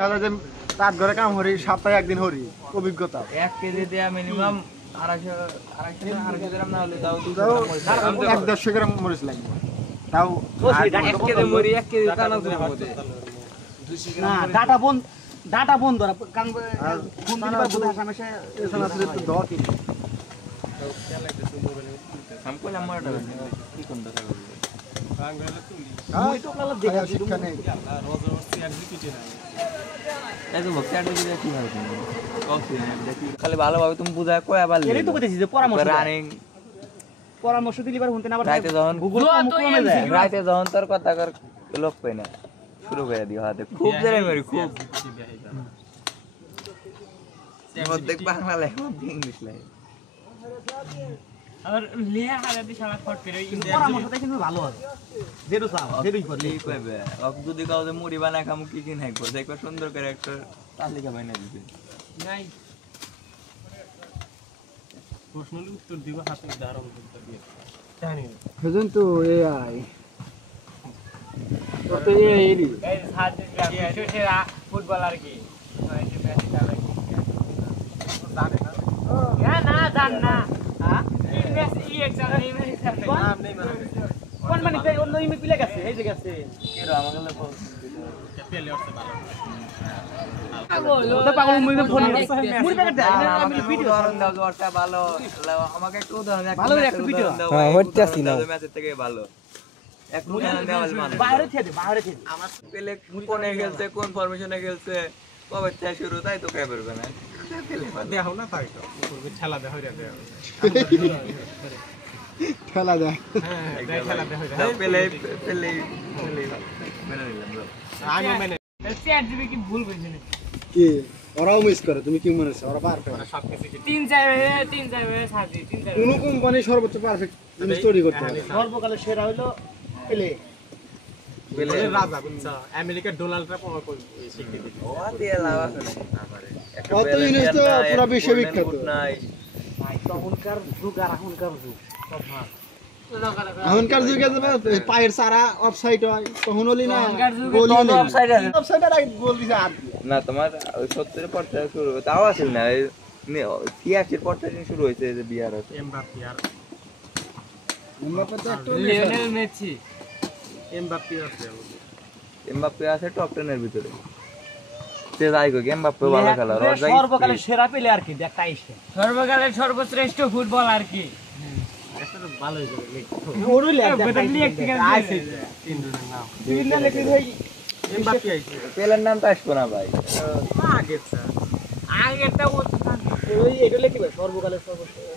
তার ঘরে কাম হরি সপ্তাহে একদিন হরি অভিজ্ঞতা 1 কেজি দেয়া মিনিমাম 250 গ্রাম না হলে তাও 150 গ্রাম মরিচ লাগবে তাও 1 কেজি মরি 1 কেজি কানা ধরে মধ্যে না ডাটা বন্ধ কারণ ফোন দিবার বলে হামেশা এছাড়া আসলে একটু দাও কি हम को लम्बा কি কোন কথা বলবো ওই তো কালা দেখা শিক্ষা নেই এই তো বক্সার দিকে কি ভালো কফি দেখি খালি ভালোভাবে তুমি বুঝায় কয় আবার এরই তো কইতেছি যে পরামর্শ দিলিবার হুনতে না আবার রাইতে যখন গুগল কমে যায় রাইতে যখন তোর কথা কর লোক পাই না শুরু করে দিও হাতে খুব জোরে মারি খুব অর্ধেক বাংলা লাগে অর্ধেক ইংলিশ লাগে আর লিয়া হালাতে শালা ফট করে পরামর্শটা কিন্তু ভালো আছে যেটো চাও যেটোই করলে কি কইবে অক যদি কাউ যে মুড়ি বানায় খামু কি কি নাই করে দেখো সুন্দর করে একটা তালিকা বানাই দিবে নাই প্রশ্নের উত্তর দিব হাতে দাঁড়াও উত্তর দিয়ে জানি সেজন তো এআই তো এআই এই সাথে সেরা ফুটবলার কি এই মেসি খেলা কি জানে না না জান না হ্যাঁ এই মেসি এক্সাম এই মেসি নাম নেই মানে কোন মানে তাই অন্য ইমে পিলে গেছে এই যে গেছে কি রে আমাকে লে পেলে উঠতে পারো তো পাগল মুই ফোন মুই প্যাকেট দেয় আমি ভিডিও উদাহরণ দাও জোরটা ভালো আমাকে একটা উদাহরণ ভালো একটা ভিডিও হ্যাঁ হইতাছি না ম্যাচের থেকে ভালো এক উদাহরণ দেওয়া মানে বাইরে থেকে আমার পেলে কোনে খেলছে কোন ফরমেশনে খেলছে কবে থেকে শুরু তাই তো কে পারবে না দেখো না তাই তো খেলা দেখো রে খেলা যায় হ্যাঁ খেলা দেখো পেলে মেনে নিলাম ব্রো আমি মানে চ্যাট জিবি কি ভুল কইছে না কি ওরাও মিস করে তুমি কি মনে হচ্ছে ওরা পারফেক্ট সব কিছু 3-4 সাথে 3-4 কোন কোম্পানি সর্বোচ্চ পারফেক্ট জিনিস তৈরি করতে পারে সর্বকালে সেরা হলো পেলে পেলে রাজা বুঝছো আমেরিকার ডোনাল্ড ট্রাম্প আমার স্বীকৃতি ও দিয়ে লাভ আছে না আমারে অত জিনিস তো পুরো বিশ্বে বিখ্যাত নাই ভাই তখনকার যুগ আর এখনকার যুগ সব ভাগ এখনকার যুগে যে পায়ের সারা অফসাইড হয় তখন হলি না তখনকার যুগে গোলই তো নেই offside আছে। অফসাইড আর গোল দিছে আর কি। না তোমার 70 এর পর থেকে শুরু তাও আসল না 83 এর পর থেকে শুরু হয়েছে যে বিয়ার আছে এমবাপ্পে আর এমবাপ্পে তো একটু লিওনেল মেসি এমবাপ্পে আছে এমবাপ্পে আছে টপ 10 এর ভিতরে তে যাই গো এমবাপ্পে ভালো খেলা রজাই সর্বকালে সেরা পেলে আর কি দেখ তাইছে সর্বকালের সর্বশ্রেষ্ঠ ফুটবলার কি একটা তো ভালোই করে লেখ ওরই লেগ বেটা লিখ থেকে আইছে তিনজনের নাম তুই না লেখি ভাই এমবাপ্পে আইছে পেলের নাম তো আসবো না ভাই আগেরটা ও ওই এটা লেখি ভাই সর্বকালে সর্বশ্রেষ্ঠ